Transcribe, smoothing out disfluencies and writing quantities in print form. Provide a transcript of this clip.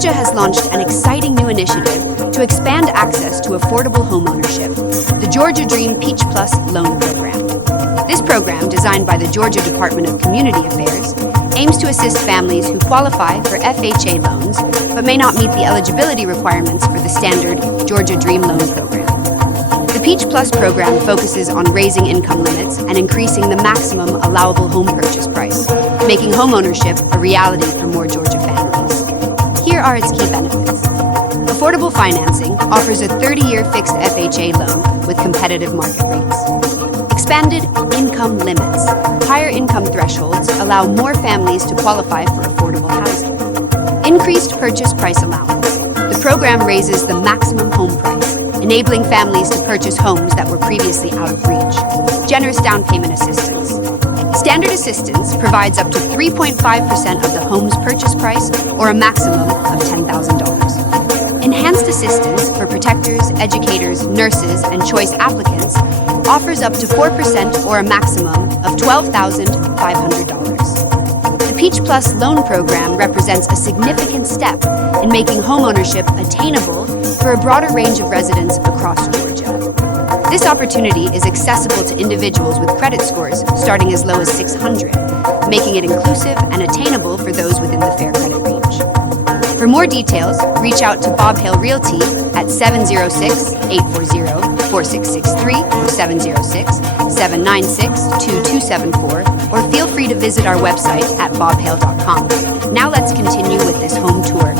Georgia has launched an exciting new initiative to expand access to affordable homeownership, the Georgia Dream Peach Plus Loan Program. This program, designed by the Georgia Department of Community Affairs, aims to assist families who qualify for FHA loans but may not meet the eligibility requirements for the standard Georgia Dream Loan Program. The Peach Plus program focuses on raising income limits and increasing the maximum allowable home purchase price, making homeownership a reality for more Georgia families. Here are its key benefits. Affordable financing offers a 30-year fixed FHA loan with competitive market rates. Expanded income limits. Higher income thresholds allow more families to qualify for affordable housing. Increased purchase price allowance. The program raises the maximum home price, enabling families to purchase homes that were previously out of reach. Generous down payment assistance. Standard assistance provides up to 3.5% of the home's purchase price or a maximum of $10,000. Enhanced assistance for protectors, educators, nurses, and choice applicants offers up to 4% or a maximum of $12,500. The Peach Plus loan program represents a significant step in making homeownership attainable for a broader range of residents across Georgia. This opportunity is accessible to individuals with credit scores starting as low as 600, making it inclusive and attainable for those within the fair credit range. For more details, reach out to Bob Hale Realty at 706-840-4663 or 706-796-2274, or feel free to visit our website at bobhale.com. Now let's continue with this home tour